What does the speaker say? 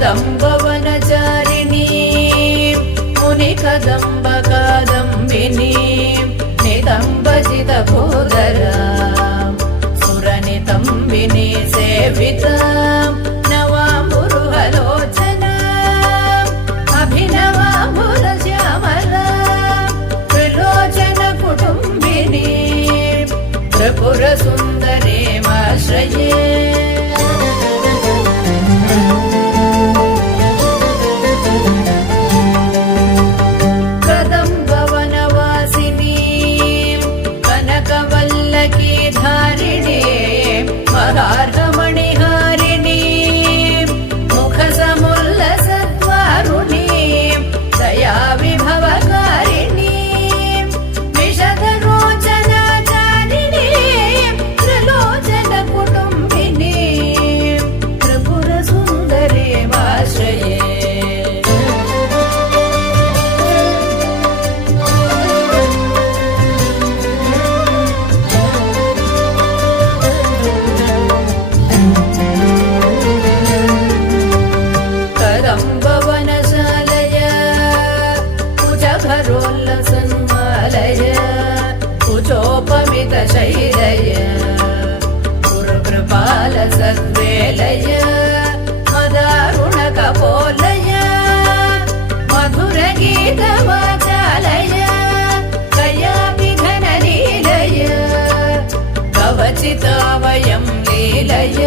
कदम्बवनचारिणी मुनिकदम्बकादम्बिनी नितम्बजितभूधरा सुरनितम्बिनी सेविता नवाम्बुरुहलोचना अभिनवाम्बुरश्यामला त्रिलोचनकुटुम्बिनी त्रिपुरसुन्दरीमाश्रये मणिहारिणी मुखसमुल्लसद्वारुणी दया विभवकारिणी विशदरोचनाचारिणी त्रिलोचनकुटुम्बिनी त्रिपुरसुन्दरीमाश्रये कदम्बवनशालय कुचोपमितशैलय गुरुकृपालसद्वेलय मदारुणकपोलय मधुरगीतवाचालय कयापिघनलीलय कवचिता वयं लीलय